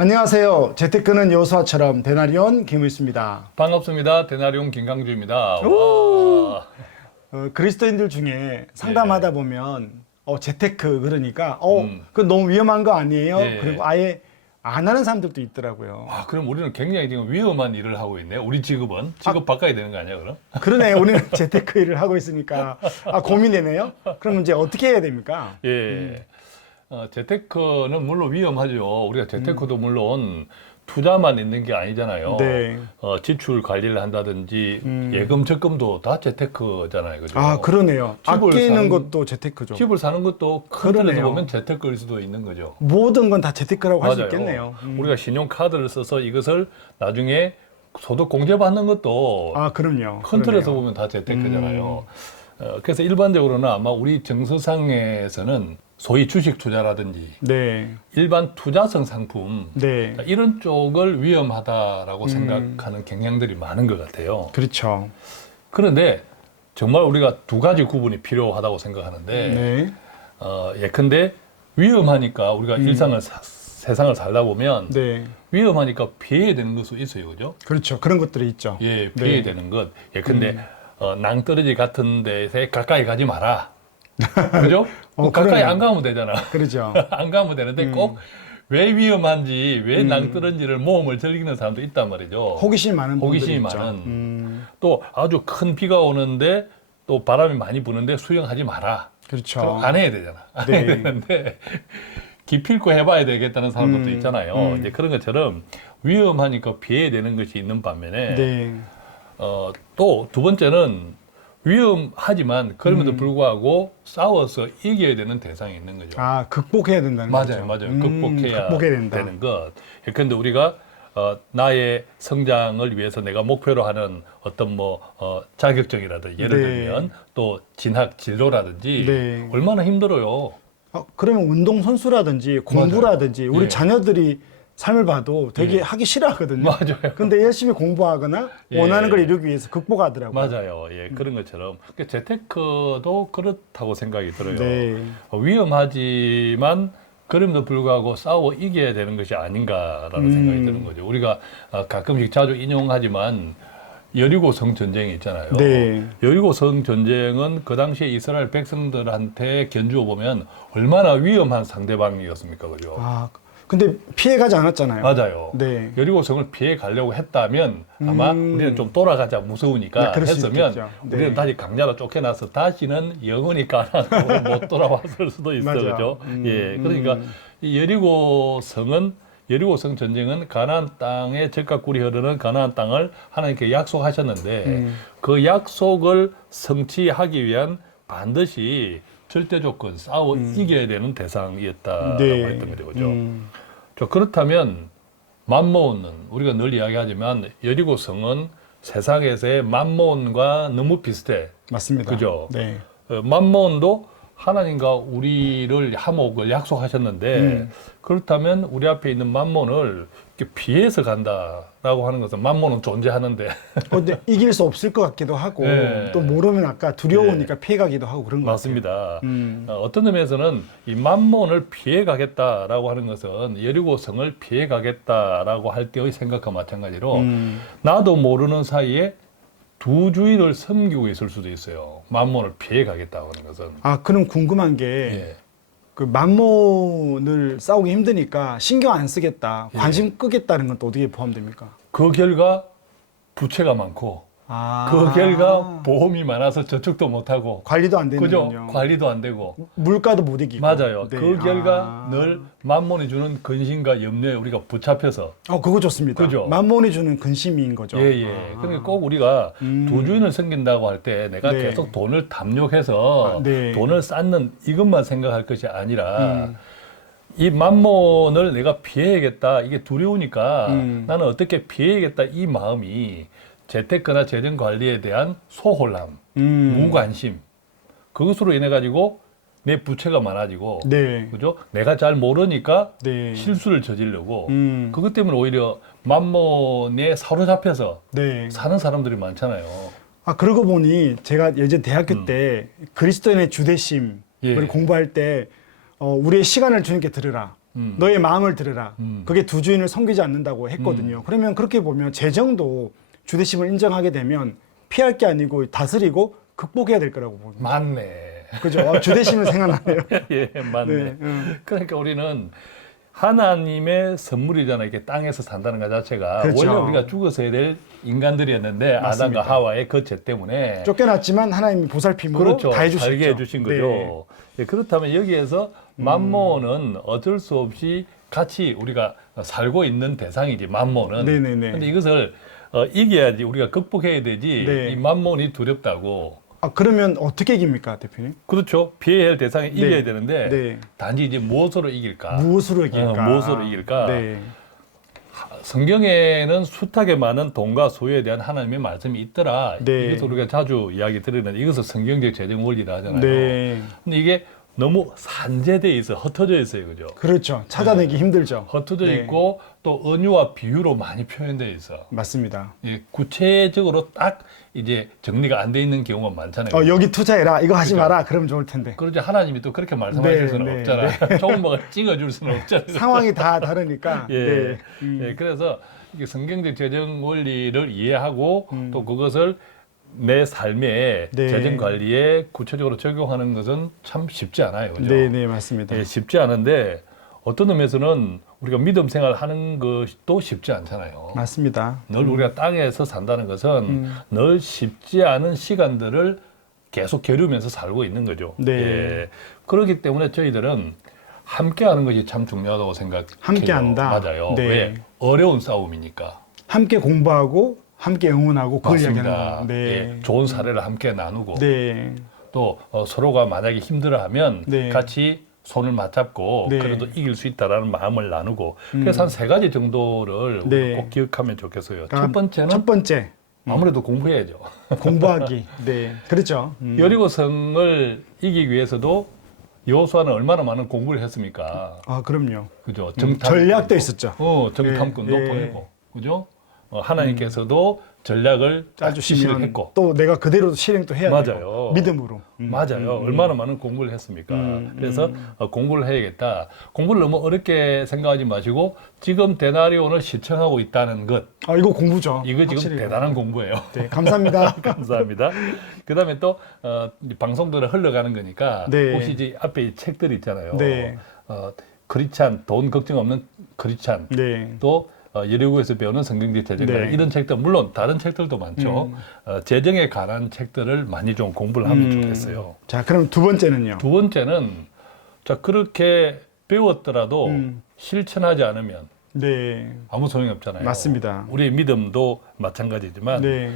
안녕하세요. 재테크는 여수와처럼 데나리온 김의수입니다. 반갑습니다. 데나리온 김강주입니다. 와. 그리스도인들 중에 상담하다 보면 재테크 그러니까 그 너무 위험한 거 아니에요? 예. 그리고 아예 안 하는 사람들도 있더라고요. 그럼 우리는 굉장히 지금 위험한 일을 하고 있네. 우리 직업은 직업 바꿔야 되는 거 아니야, 그럼? 그러네. 우리는 재테크 일을 하고 있으니까 고민되네요. 그럼 이제 어떻게 해야 됩니까? 예. 재테크는 물론 위험하죠. 우리가 재테크도 물론 투자만 있는 게 아니잖아요. 네. 지출 관리를 한다든지 예금, 적금도 다 재테크잖아요. 그죠? 그러네요. 집을 아끼는 사는- 것도 재테크죠. 집을 사는 것도 큰 그러네요. 틀에서 보면 재테크일 수도 있는 거죠. 모든 건 다 재테크라고 할 수 맞아요. 있겠네요. 우리가 신용카드를 써서 이것을 나중에 소득 공제받는 것도 그럼요. 큰 틀에서 그러네요. 보면 다 재테크잖아요. 그래서 일반적으로는 아마 우리 정서상에서는 소위 주식 투자라든지 네. 일반 투자성 상품 네. 이런 쪽을 위험하다라고 생각하는 경향들이 많은 것 같아요. 그렇죠. 그런데 정말 우리가 두 가지 구분이 필요하다고 생각하는데 네. 예컨대 위험하니까 우리가 세상을 살다 보면 네. 위험하니까 피해야 되는 것도 있어요. 그죠? 그렇죠. 그런 것들이 있죠. 예, 피해야 네. 되는 것. 예컨대 낭떠러지 같은 데에 가까이 가지 마라. 그죠? 가까이 그러네요. 안 가면 되잖아. 그렇죠. 안 가면 되는데 꼭 왜 위험한지, 왜 낭떠러지를 모험을 즐기는 사람도 있단 말이죠. 호기심 많은 분들이 호기심이 있죠. 많은. 또 아주 큰 비가 오는데 또 바람이 많이 부는데 수영하지 마라. 그렇죠. 그럼 안 해야 되잖아. 안 네. 해야 되는데 기필코 해봐야 되겠다는 사람들도 있잖아요. 이제 그런 것처럼 위험하니까 피해야 되는 것이 있는 반면에 네. 또 두 번째는 위험하지만 그럼에도 불구하고 싸워서 이겨야 되는 대상이 있는 거죠. 극복해야 된다는 거죠. 맞아요. 극복해야 된다. 되는 것. 그런데 우리가 나의 성장을 위해서 내가 목표로 하는 어떤 자격증이라든지 예를 네. 들면 또 진학 진로라든지 네. 얼마나 힘들어요. 그러면 운동선수라든지 공부라든지 우리 예. 자녀들이 삶을 봐도 되게 예. 하기 싫어하거든요. 맞아요. 근데 열심히 공부하거나 예. 원하는 걸 이루기 위해서 극복하더라고요. 맞아요. 예, 그런 것처럼 재테크도 그렇다고 생각이 들어요. 네. 위험하지만 그럼에도 불구하고 싸워 이겨야 되는 것이 아닌가라는 생각이 드는 거죠. 우리가 가끔씩 자주 인용하지만 여리고성 전쟁이 있잖아요. 네. 여리고성 전쟁은 그 당시에 이스라엘 백성들한테 견주어 보면 얼마나 위험한 상대방이었습니까, 그죠? 근데 피해가지 않았잖아요. 맞아요. 네. 여리고성을 피해 가려고 했다면 아마 우리는 좀 돌아가자 무서우니까 네, 그럴 수 했으면 있겠죠. 네. 우리는 다시 강자로 쫓겨나서 다시는 영원히 가나안으로 못 돌아왔을 수도 있어, 맞아. 그죠? 예, 그러니까 이 여리고성 전쟁은 가나안 땅에 젖과 꿀이 흐르는 가나안 땅을 하나님께 약속하셨는데 그 약속을 성취하기 위한 반드시 절대 조건 싸워 이겨야 되는 대상이었다라고 네. 했던 거죠, 그죠? 자, 그렇다면 맘몬은 우리가 늘 이야기하지만 여리고성은 세상에서의 맘몬과 너무 비슷해. 맞습니다. 그죠? 네. 맘몬도 하나님과 우리를 화목을 약속하셨는데 그렇다면 우리 앞에 있는 맘몬을 이렇게 피해서 간다라고 하는 것은 맘몬은 존재하는데 근데 이길 수 없을 것 같기도 하고 네. 또 모르면 아까 두려우니까 피해가기도 하고 그런 것 맞습니다. 같아요. 어떤 점에서는 이 맘몬을 피해 가겠다라고 하는 것은 여리고성을 피해 가겠다라고 할 때의 생각과 마찬가지로 나도 모르는 사이에 두 주인을 섬기고 있을 수도 있어요. 맘몬을 피해 가겠다고 하는 것은. 그럼 궁금한 게 예. 그 만몬을 싸우기 힘드니까 신경 안 쓰겠다, 관심 끄겠다는 건 또 어디에 포함됩니까? 그 결과 부채가 많고 그 결과 보험이 많아서 저축도 못하고 관리도 안 그죠? 되는군요. 관리도 안 되고 물가도 못 이기고. 맞아요. 네. 그 결과 늘 만몬이 주는 근심과 염려에 우리가 붙잡혀서 그거 좋습니다. 그죠? 만몬이 주는 근심인 거죠. 예예. 그러니까 꼭 우리가 두 주인을 섬긴다고 할 때 내가 네. 계속 돈을 담력해서 네. 돈을 쌓는 이것만 생각할 것이 아니라 이 만몬을 내가 피해야겠다 이게 두려우니까 나는 어떻게 피해야겠다 이 마음이 재테크나 재정 관리에 대한 소홀함, 무관심 그것으로 인해 가지고 내 부채가 많아지고 네. 그죠? 내가 잘 모르니까 네. 실수를 저지르고 음. 그것 때문에 오히려 만몬에 사로잡혀서 네. 사는 사람들이 많잖아요. 그러고 보니 제가 예전 대학교 때 그리스도인의 주대심을 예. 공부할 때 우리의 시간을 주님께 들으라. 너의 마음을 들으라. 음. 그게 두 주인을 섬기지 않는다고 했거든요. 그러면 그렇게 보면 재정도 주대심을 인정하게 되면 피할 게 아니고 다스리고 극복해야 될 거라고 봅니다. 맞네. 그죠? 주대심은 생각나네요. 예, 맞네. 네, 그러니까 우리는 하나님의 선물이잖아요. 이게 땅에서 산다는 것 자체가. 그렇죠. 원래 우리가 죽어서야 될 인간들이었는데 맞습니다. 아담과 하와의 그 죄 때문에 쫓겨났지만 하나님이 보살핌으로 그렇죠. 다 해주셨죠. 살게 해주신 거죠. 네. 예, 그렇다면 여기에서 만모는 어쩔 수 없이 같이 우리가 살고 있는 대상이지, 만모는. 네네네. 근데 이것을 이겨야지, 우리가 극복해야 되지, 네. 이 만모는 두렵다고. 아, 그러면 어떻게 이깁니까, 대표님? 그렇죠. 피해야 할 대상이 네. 이겨야 되는데, 네. 단지 이제 무엇으로 이길까? 무엇으로 이길까? 무엇으로 이길까? 네. 성경에는 숱하게 많은 돈과 소유에 대한 하나님의 말씀이 있더라. 네. 이것을 우리가 자주 이야기 드리는데 이것을 성경적 재정 원리라 하잖아요. 네. 근데 이게 너무 산재돼 있어, 흩어져 있어요, 그죠? 그렇죠. 찾아내기 힘들죠. 흩어져 네. 있고 또 은유와 비유로 많이 표현돼 있어. 맞습니다. 예, 구체적으로 딱 이제 정리가 안 돼 있는 경우가 많잖아요. 여기 투자해라. 이거 하지 그러니까. 마라. 그러면 좋을 텐데. 그러지 하나님이 또 그렇게 말씀하실 네, 수는 네, 없잖아요. 조금만 찍어줄 수는 없잖아요. 상황이 다 다르니까. 예. 네. 예, 그래서 이게 성경적 재정 원리를 이해하고 음. 또 그것을 내 삶의 네. 재정 관리에 구체적으로 적용하는 것은 참 쉽지 않아요. 그죠? 네, 네, 맞습니다. 예, 쉽지 않은데 어떤 의미에서는 우리가 믿음 생활 하는 것도 쉽지 않잖아요. 맞습니다. 늘 우리가 땅에서 산다는 것은 늘 쉽지 않은 시간들을 계속 겨루면서 살고 있는 거죠. 네. 예. 그렇기 때문에 저희들은 함께 하는 것이 참 중요하다고 생각해요. 함께 한다. 맞아요. 네. 왜? 어려운 싸움이니까. 함께 공부하고 함께 응원하고 그걸 이야기하는 맞습니다. 거예요. 네. 예, 좋은 사례를 함께 나누고 네. 또 서로가 만약에 힘들어하면 네. 같이 손을 맞잡고 네. 그래도 이길 수 있다라는 마음을 나누고 그래서 한 세 가지 정도를 네. 우리가 꼭 기억하면 좋겠어요. 그러니까 첫 번째는 첫 번째 아무래도 공부해야죠. 공부하기. 네. 그렇죠. 여리고성을 이기기 위해서도 여호수아는 얼마나 많은 공부를 했습니까? 아, 그럼요. 그죠? 전략도 있었죠. 정탐꾼도 예, 예. 보내고, 그죠? 하나님께서도 전략을 딱 지시를 짜주시면 했고, 또 내가 그대로 실행도 해야 맞아요. 되고 믿음으로. 맞아요. 얼마나 많은 공부를 했습니까? 그래서 공부를 해야겠다. 공부를 너무 어렵게 생각하지 마시고 지금 데나리온을 시청하고 있다는 것, 아, 이거 공부죠. 이거 지금 확실히. 대단한 공부예요. 네, 감사합니다. 감사합니다. 그다음에 또 방송들을 흘러가는 거니까 네. 혹시 이제 앞에 이 책들 있잖아요. 네. 크리찬, 돈 걱정 없는 크리찬, 네. 또 여리고에서 배우는 성경적 재정 관리 네. 이런 책들 물론 다른 책들도 많죠. 재정에 관한 책들을 많이 좀 공부를 하면 좋겠어요. 자, 그럼 두 번째는요. 두 번째는 자 그렇게 배웠더라도 음. 실천하지 않으면 네. 아무 소용이 없잖아요. 맞습니다. 우리의 믿음도 마찬가지지만 네.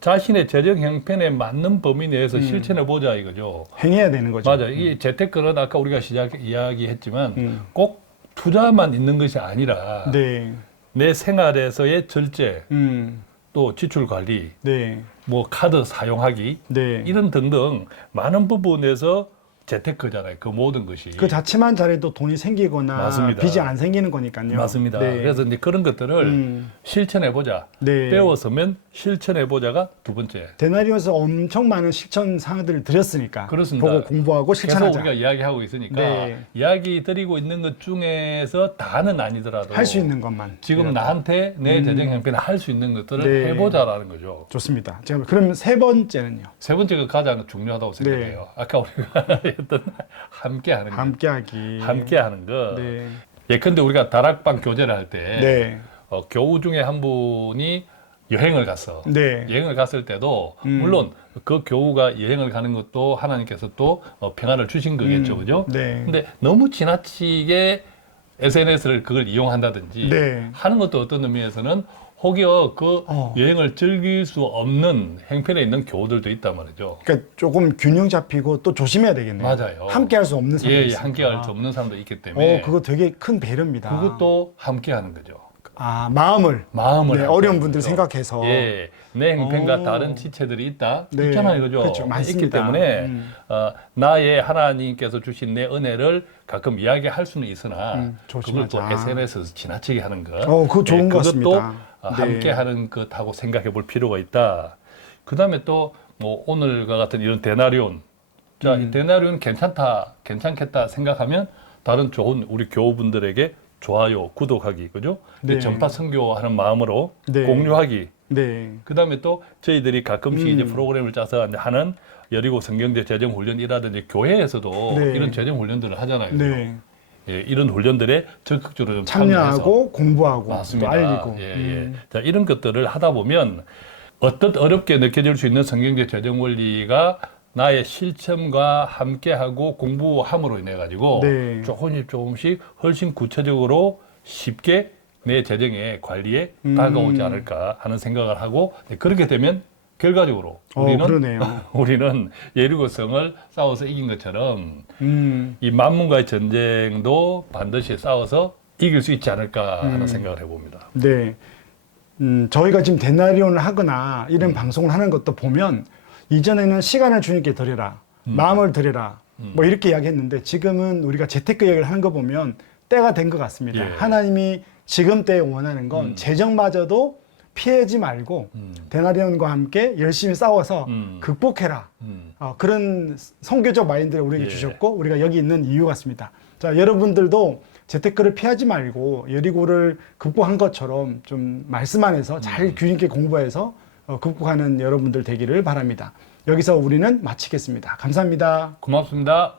자신의 재정 형편에 맞는 범위 내에서 실천해 보자 이거죠. 행해야 되는 거죠. 맞아. 이 재테크는 아까 우리가 이야기했지만 꼭 투자만 있는 것이 아니라 네. 내 생활에서의 절제, 음. 또 지출 관리, 네. 뭐 카드 사용하기 네. 이런 등등 많은 부분에서 재테크잖아요. 그 모든 것이. 그 자체만 잘해도 돈이 생기거나 맞습니다. 빚이 안 생기는 거니까요. 맞습니다. 네. 그래서 이제 그런 것들을 음. 실천해 보자. 네. 배웠으면 실천해 보자가 두 번째. 데나리온에서 엄청 많은 실천 사항들을 드렸으니까 그렇습니다. 보고 공부하고 계속 실천하자. 우리가 이야기하고 있으니까 네. 이야기 드리고 있는 것 중에서 다는 아니더라도 할 수 있는 것만 지금 이렇게. 나한테 내 재정 형편에 할 수 있는 것들을 네. 해보자라는 거죠. 좋습니다. 제가 그럼 세 번째는요. 세 번째가 가장 중요하다고 생각해요. 아까 우리가 했던 함께하는 거. 함께하기. 함께하는 거. 네. 예컨대 우리가 다락방 교제를 할 때 네. 교우 중에 한 분이 여행을 갔어. 네. 여행을 갔을 때도 물론 그 교우가 여행을 가는 것도 하나님께서 또 평안을 주신 거겠죠, 그죠? 네. 근데 너무 지나치게 SNS를 그걸 이용한다든지 네. 하는 것도 어떤 의미에서는 혹여 그 어. 여행을 즐길 수 없는 행편에 있는 교우들도 있단 말이죠. 그러니까 조금 균형 잡히고 또 조심해야 되겠네요. 맞아요. 함께할 수 없는 사람이 예, 있으니까. 함께 할 수 없는 사람도 있기 때문에 그거 되게 큰 배려입니다. 그것도 함께 하는 거죠. 마음을 마음을 네, 함께 어려운 하는 분들 거죠. 생각해서 예, 내 행편과 오. 다른 지체들이 있다. 네, 있잖아요, 그죠? 그렇죠. 있기 많습니다. 때문에 나의 하나님께서 주신 내 은혜를 가끔 이야기할 수는 있으나 그걸 또 조심하자. SNS에서 지나치게 하는 것, 그거 좋은 것 그것도 같습니다. 네. 함께 하는 것하고 생각해 볼 필요가 있다. 그 다음에 또 뭐 오늘과 같은 이런 데나리온, 자, 이 데나리온 괜찮겠다 생각하면 다른 좋은 우리 교우분들에게 좋아요, 구독하기, 그죠? 네. 전파 선교하는 마음으로 네. 공유하기. 네. 그다음에 또 저희들이 가끔씩 이제 프로그램을 짜서 이제 하는 여리고 성경제 재정 훈련이라든지 교회에서도 네. 이런 재정 훈련들을 하잖아요. 네. 예, 이런 훈련들에 적극적으로 좀 참여하고 공부하고 맞습니다. 또 알리고. 예, 예. 자, 이런 것들을 하다 보면 어떤 어렵게 느껴질 수 있는 성경제 재정 원리가 나의 실천과 함께하고 공부함으로 인해 가지고 네. 조금씩 훨씬 구체적으로 쉽게 내 재정의 관리에 다가오지 않을까 하는 생각을 하고 그렇게 되면 결과적으로 그러네요. 우리는 예리고성을 싸워서 이긴 것처럼 음. 이 만문과의 전쟁도 반드시 싸워서 이길 수 있지 않을까 하는 생각을 해봅니다. 네. 저희가 지금 데나리온을 하거나 이런 방송을 하는 것도 보면 이전에는 시간을 주님께 드려라, 마음을 드려라, 뭐 이렇게 이야기했는데 지금은 우리가 재테크 이야기를 하는 거 보면 때가 된 것 같습니다. 예. 하나님이 지금 때에 원하는 건 재정마저도 피하지 말고 데나리온과 함께 열심히 싸워서 극복해라. 그런 선교적 마인드를 우리에게 예. 주셨고 우리가 여기 있는 이유 같습니다. 자, 여러분들도 재테크를 피하지 말고 여리고를 극복한 것처럼 좀 말씀 안에서 잘 균형 있게 공부해서 극복하는 여러분들 되기를 바랍니다. 여기서 우리는 마치겠습니다. 감사합니다. 고맙습니다.